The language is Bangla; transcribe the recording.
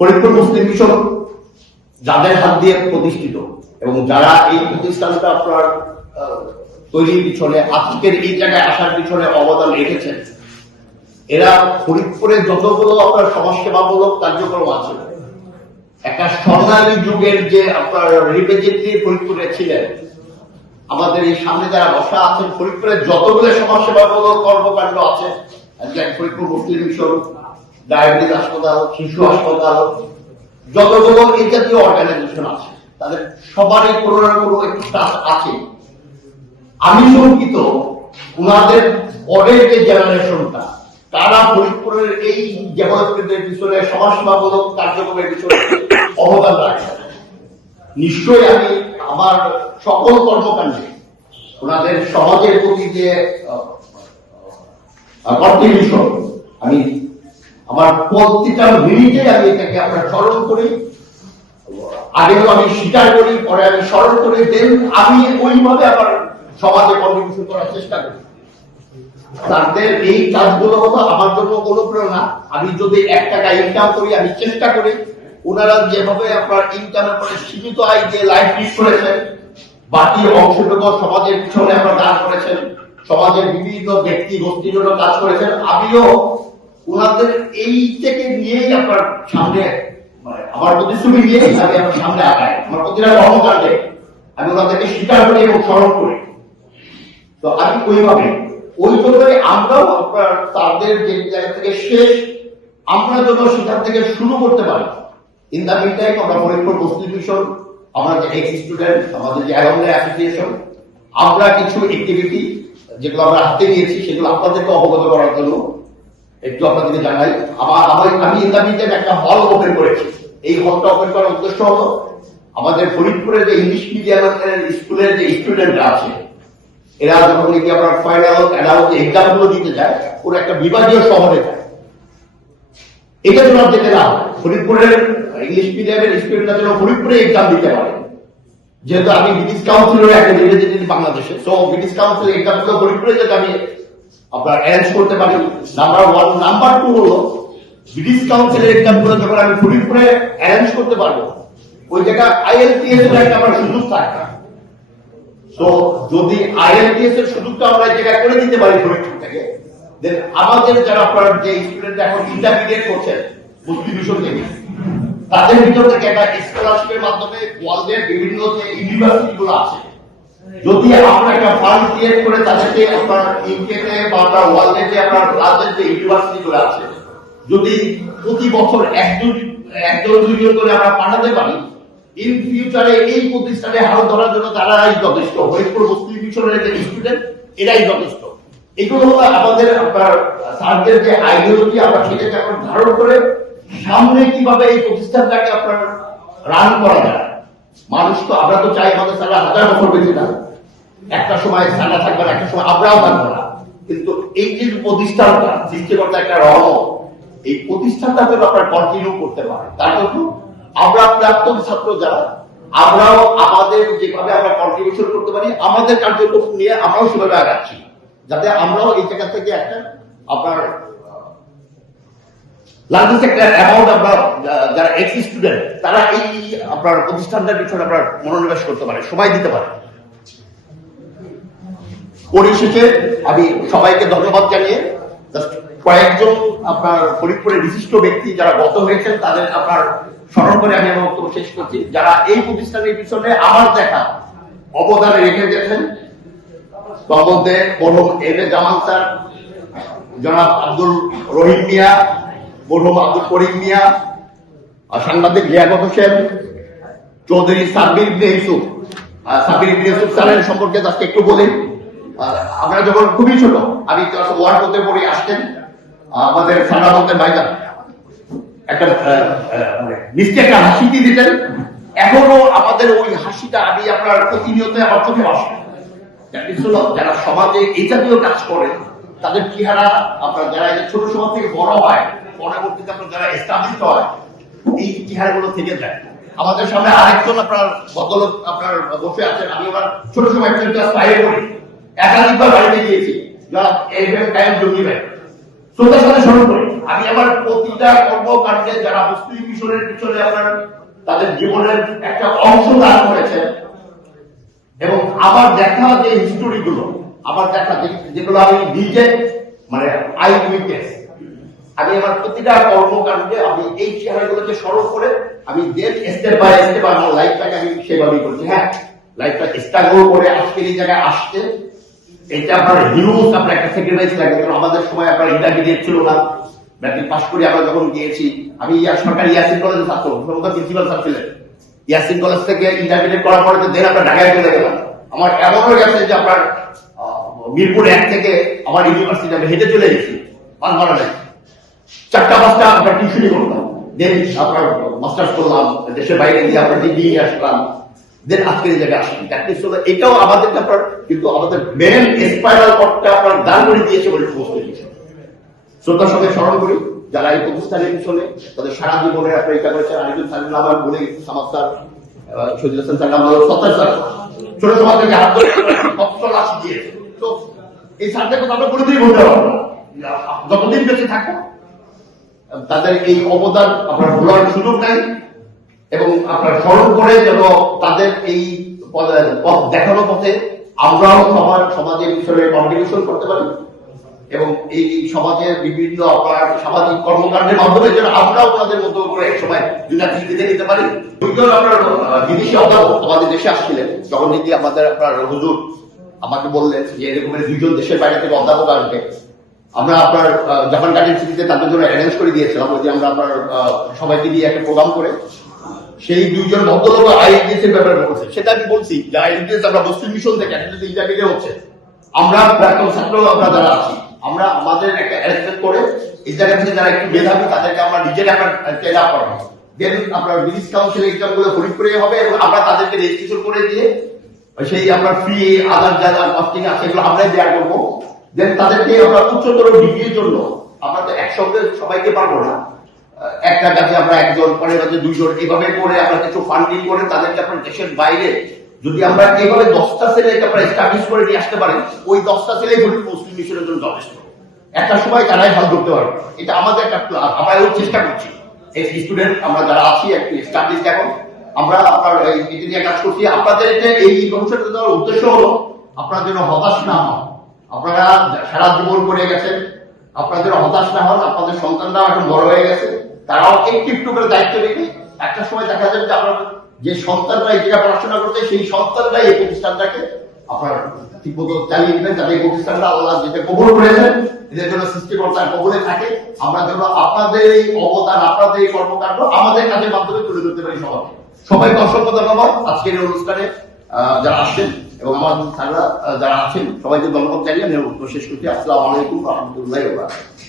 ফরিদপুর মুসলিম মিশন যাদের হাত দিয়ে প্রতিষ্ঠিত এবং যারা এই প্রতিষ্ঠানটা আপনার তৈরির পিছনে আজকের এই জায়গায় আসার পিছনে অবদান রেখেছেন, এরা ফরিদপুরের যতগুলো আপনার সমাজসেবামূলক কার্যক্রম আছে, একটা স্বর্ণালী যুগের যে আপনার রিপ্রেজেন্টেটিভ ফরিদপুরে ছিলেন, আমাদের এই সামনে যারা বসা আছেন, ফরিদপুরের যতগুলো সমাজসেবামূলক কর্মকাণ্ড আছে, ফরিদপুর মুসলিম মিশন, ডায়াবেটিস হাসপাতাল, শিশু হাসপাতাল, যতগুলো এই জাতীয় অর্গানাইজেশন আছে, তাদের সবারই কোনো না কোনো একটু কাজ আছে। আমি শঙ্কিত ওনাদের পরের যে জেনারেশনটা, তারা ফরিদপুরের এই ডেভেলপমেন্টের পিছনে সমাজসেবামূলক কার্যক্রমের পিছনে অবদান রাখছে। নিশ্চয়ই আমি আমার সকল কর্মকাণ্ডে ওনাদের সমাজের প্রতি যে কন্ট্রিবিউশন, আমি আমার প্রতিটা মিনিটে আমি এটাকে আপনার স্মরণ করি। আগেও আমি স্বীকার করি, পরে আমি স্মরণ করি, দেন আমি ওইভাবে আবার সমাজে কন্ট্রিবিউশন করার চেষ্টা করি। তাদের এই কাজগুলো হতো আমার জন্য অনুপ্রেরণা। আমি যদি 1 টাকা ইনকাম করি, আমি চেষ্টা করি ওনারা যেভাবে আপনার ইনকামের পরে সীমিত আয় দিয়ে লাইফ লিড করেছেন, বাকি অংশটুকু সমাজের পিছনে আপনার দান করেছেন, সমাজের বিভিন্ন ব্যক্তি গোষ্ঠীর জন্য কাজ করেছেন। আমিও ওনাদের এই থেকে নিয়েই আপনার সামনে, আমার প্রতিশ্রুতি নিয়েই আমি আপনার সামনে আগাই। আমার প্রতিটা কর্মকাণ্ডে আমি ওনাদেরকে স্বীকার করি এবং স্মরণ করি। তো আমি ওইভাবে ওই জন্যই আমরাও আপনার তাদের যে জায়গা থেকে শেষ, আমরা যেন সেখান থেকে শুরু করতে পারি। ইন দ্য মিন টাইম আমরা ফরিদপুর মুসলিম মিশন, আমরা যে এক্স স্টুডেন্ট, আমাদের যে অ্যালুমনাই অ্যাসোসিয়েশন, আমরা কিছু অ্যাক্টিভিটি যেগুলো আমরা হাতে নিয়েছি, সেগুলো আপনাদেরকে অবগত করার জন্য একটু আপনাদেরকে জানাই। আমি ইন দ্য মিন টাইম একটা হল ওপেন করেছি। এই হলটা ওপেন করার উদ্দেশ্য হলো আমাদের ফরিদপুরের যে ইংলিশ মিডিয়ামের স্কুলের যে স্টুডেন্টরা আছে, এরা যখন কি আপনার ফাইনাল অ্যাডাল্ট এক্সাম গুলো দিতে যায়, ওরা একটা বিভাগীয় শহরে যায়। এটা যেন যেতে না হয়, ফরিদপুরের ইংলিশ মিডিয়ামের স্টুডেন্টরা যেন ফরিদপুরে এক্সাম দিতে পারে। যেহেতু আমি ব্রিটিশ কাউন্সিলের একটা রিপ্রেজেন্টেটিভ বাংলাদেশে, তো ব্রিটিশ কাউন্সিল এক্সাম গুলো ফরিদপুরে যাতে আমি আপনার অ্যারেঞ্জ করতে পারি, নাম্বার 1। নাম্বার 2 হলো ব্রিটিশ কাউন্সিলের এক্সাম গুলো যখন আমি ফরিদপুরে অ্যারেঞ্জ করতে পারবো, ওই জায়গা IELTS এর একটা আমার সুযোগ থাকে। তো যদি IELTS এর সুযোগটা আমরা এই জায়গায় করে দিতে পারি ফরিদপুর থেকে, দেন আমাদের যারা আপনার যে স্টুডেন্ট এখন ইন্টারমিডিয়েট করছেন মুসলিম মিশন থেকে, তাদের ভিতর থেকে একটা স্কলারশিপের মাধ্যমে ওয়ার্ল্ডের বিভিন্ন যে ইউনিভার্সিটি গুলো আছে, যদি আমরা একটা ফান্ড ক্রিয়েট করে তাদেরকে আপনার ইউকেতে বা আপনার ওয়ার্ল্ডের যে আপনার রাজ্যের যে ইউনিভার্সিটি গুলো আছে, যদি প্রতি বছর 1-2 করে আমরা পাঠাতে পারি, ইন ফিউচারে এই প্রতিষ্ঠানে হাল ধরার জন্য তারাই যথেষ্ট। ফরিদপুর মুসলিম মিশনের যে স্টুডেন্ট, এরাই যথেষ্ট। এগুলো হলো আমাদের আপনার স্যারদের যে আইডিওলজি, আমরা সেটাকে এখন ধারণ করে সামনে কিভাবে এই প্রতিষ্ঠানটাকে আপনার রান করা যায়। মানুষ তো, আমরা তো চাই আমাদের স্যাররা 1000 বছর বেঁচে না, একটা সময় স্যাররা থাকবে না, একটা সময় আমরাও থাকবো না, কিন্তু এই যে প্রতিষ্ঠানটা সৃষ্টিকর্তা একটা রহমত, এই প্রতিষ্ঠানটা যেন আপনার কন্টিনিউ করতে পারে, তার জন্য আমরা প্রাক্তন ছাত্র যারা, আমরাও আমাদের যেভাবে আমরা কন্ট্রিবিউশন করতে পারি, আমাদের কার্যক্রম নিয়ে আমরাও সেভাবে আগাচ্ছি, যাতে আমরাও এই জায়গা থেকে একটা আপনার লার্জেস্ট একটা অ্যামাউন্ট আমরা যারা এক্স স্টুডেন্ট, তারা এই আপনার প্রতিষ্ঠানটার পিছনে আপনার মনোনিবেশ করতে পারে, সময় দিতে পারে। পরিশেষে আমি সবাইকে ধন্যবাদ জানিয়ে কয়েকজন আপনার ফরিদপুরের বিশিষ্ট ব্যক্তি যারা গত হয়েছেন, তাদের আপনার স্মরণ করে আমি আমার বক্তব্য শেষ করছি। যারা এই প্রতিষ্ঠানের পিছনে আমার দেখা অবদান রেখে গেছেন, তার মধ্যে মরহুম এম এ জামান স্যার, জনাব আব্দুল রহিম মিয়া, মরহুম আব্দুল করিম মিয়া, সাংবাদিক লিয়াকত হোসেন, চৌধুরী সাব্বির ইবনে ইউসুফ। সাব্বির ইবনে ইউসুফ স্যারের সম্পর্কে আজকে একটু বলি। আমরা যখন খুবই ছোট, আমি ক্লাস 1 হতে পড়ে আসতেন, আমাদের সারা বলতেন ভাইজান একটা মিষ্টি একটা হাসি দিতেন। এখনো আমাদের ওই হাসিটা আমি আপনার প্রতিনিয়ত আমার চোখে আসে। যারা সমাজে এই জাতীয় কাজ করে, তাদের চেহারা আপনার যারা ছোট সমাজ থেকে বড় হয়, পরবর্তীতে আপনার যারা এস্টাবলিশ হয়, এই চেহারাগুলো থেকে যায়। আমাদের সামনে আরেকজন আপনার ভদ্রলোক আপনার বসে আছেন, আমি ওনার ছোট সময় ক্লাস 5 পড়ি, একাধিকবার বাড়িতে গিয়েছি, যারা এই টাইম জমি ভাই, শ্রোতার সাথে স্মরণ করি। আমি আমার প্রতিটা কর্মকাণ্ডে যারা মুসলিম মিশনের পিছনে আপনার তাদের জীবনের একটা অংশ দান করেছেন এবং আমার দেখা যে হিস্টোরি গুলো, আমার দেখা যেগুলো আমি নিজে মানে আই উইটনেস, আমি আমার প্রতিটা কর্মকাণ্ডে আমি এই চেহারাগুলোকে স্মরণ করে আমি স্টেপ বাই স্টেপ আমার লাইফটাকে আমি সেভাবেই করছি। হ্যাঁ, লাইফটা স্ট্রাগল করে আজকের এই জায়গায় আসতে এটা আপনার হিউজ আপনার একটা স্যাক্রিফাইস লাগে। আমাদের সময় আপনার ইন্টারমিডিয়েট ছিল না, ম্যাট্রিক পাস করে আমরা যখন গিয়েছি, আমি সরকারি ইয়াসিন কলেজে ছাত্র, প্রিন্সিপাল স্যার ছিলেন। ইয়াসিন কলেজ থেকে ইন্টারমিডিয়েট করার পরে দেন আপনার ঢাকায় চলে গেলাম। আমার এমনও গেছে যে আপনার মিরপুর 1 থেকে আমার ইউনিভার্সিটি আমি হেঁটে চলে গেছি, পাঁচবার নাই 4টা-5টা আপনার টিউশনই করতাম, দেন আপনার মাস্টার্স করলাম, দেশের বাইরে গিয়ে আপনার ডিগ্রি নিয়ে আসলাম, দেন আজকের এই জায়গায় আসলাম। এটাও আমাদের আপনার কিন্তু আমাদের মেন স্পাইরাল পথটা আপনার দান করে দিয়েছে বলে বুঝতে দিয়েছে। শ্রদ্ধার সঙ্গে স্মরণ করি যারা এই প্রতিষ্ঠানের পিছনে তাদের সারা জীবনের আপনার এটা করেছেন। আরেকজন স্যারের নাম আমি বলে গেছি, সামাদ স্যার, শহীদুল হাসান স্যার, সত্তার স্যার, ছোট সমাজ থেকে হাত করে রাশি দিয়েছে। তো এই স্যারদের কথা আমরা কোনোদিনই বলতে পারবো না, যতদিন বেঁচে থাকবো তাদের এই অবদান আপনার ভোলার সুযোগ নাই এবং আপনার স্মরণ করে যেন তাদের এই পথ দেখানো পথে আমরাও সমাজের পিছনে কন্ট্রিবিউশন করতে পারি এবং এই সমাজের বিভিন্ন আপনার সামাজিক কর্মকাণ্ডের মাধ্যমে যেন আমরাও ওনাদের মতো করে এক সময় দুনিয়াকে দিতে নিতে পারি। দুইজন আপনার বিদেশি অধ্যাপক আমাদের দেশে আসছিলেন, যখন নাকি আমাদের আপনার হুজুর আমাকে বললেন যে এরকমের 2জন দেশের বাইরে থেকে অধ্যাপক আসবে, আমরা আপনার জাপান গার্ডেন সিটিতে তাদের জন্য অ্যারেঞ্জ করে দিয়েছিলাম। ওই যে আমরা আপনার সবাইকে দিয়ে একটা প্রোগ্রাম করে সেই 2জন ভদ্রলোক আইএলটিএস এর ব্যাপারে বলছে। সেটা আমি বলছি যে আইএলটিএস আমরা মুসলিম মিশন থেকে একটা ইন্টারভিউ হচ্ছে, আমরা প্রাক্তন ছাত্র আমরা যারা আছি আমরা আমাদের একটা অ্যারেঞ্জমেন্ট করে এই জায়গা থেকে যারা একটু মেধাবী তাদেরকে আমরা নিজেরা আপনার ট্রেন আপ করাবো, দেন আপনার ব্রিটিশ কাউন্সিল এক্সাম গুলো ফরিদপুরে হবে এবং আমরা তাদেরকে রেজিস্ট্রেশন করে দিয়ে সেই আপনার ফ্রি আদার যারা কস্টিং আছে সেগুলো আমরাই দেওয়া করবো। দেন তাদেরকে আমরা উচ্চতর ডিগ্রির জন্য আমরা তো একসঙ্গে সবাইকে পারবো না, একটা কাছে আমরা 1জন, পরের কাছে 2জন, এইভাবে করে আমরা কিছু ফান্ডিং করে তাদেরকে আপনার দেশের বাইরে যদি আমরা এইভাবে 10টা ছেলেকে আমরা এস্টাবলিশ করে নিয়ে আসতে পারি, ওই 10টা ছেলেই হল মুসলিম মিশনের জন্য যথেষ্ট। একটা সময় তারাই ভালো করতে পারবে, এটা আমাদের একটা প্ল্যান, আমরা এর চেষ্টা করছি। এই স্টুডেন্ট আমরা যারা আছি একটু এস্টাবলিশ, এখন আমরা আপনার এটা নিয়ে কাজ করছি। আপনাদের এই কর্মসূচি দেওয়ার উদ্দেশ্য হলো আপনার জন্য হতাশ না হন, আপনারা সারা জীবন করে গেছেন, আপনাদের হতাশ না হন, আপনাদের সন্তানরাও এখন বড় হয়ে গেছে, তারাও একটু একটু করে দায়িত্ব রেখে একটা সময় দেখা যাবে যে আপনার যে সন্তানরা এই জায়গায় পড়াশোনা করছে সেই সন্তানরাই এই প্রতিষ্ঠানটাকে আপনার ঠিকমতো চালিয়ে দিবেন, যাতে এই প্রতিষ্ঠানটা আল্লাহ যেটা কবুল করেছেন এদের জন্য সৃষ্টিকর্তার কবুলে থাকে। আমরা যেন আপনাদের এই অবদান, আপনাদের এই কর্মকাণ্ড আমাদের কাজের মাধ্যমে তুলে ধরতে পারি সবাইকে। সবাইকে অসংখ্য ধন্যবাদ আজকের এই অনুষ্ঠানে যারা আসছেন এবং আমার স্যাররা যারা আছেন সবাইকে ধন্যবাদ জানিয়ে আমি শেষ করছি। আসসালামু আলাইকুম ওয়া রাহমাতুল্লাহি ওয়া বারাকাতুহু।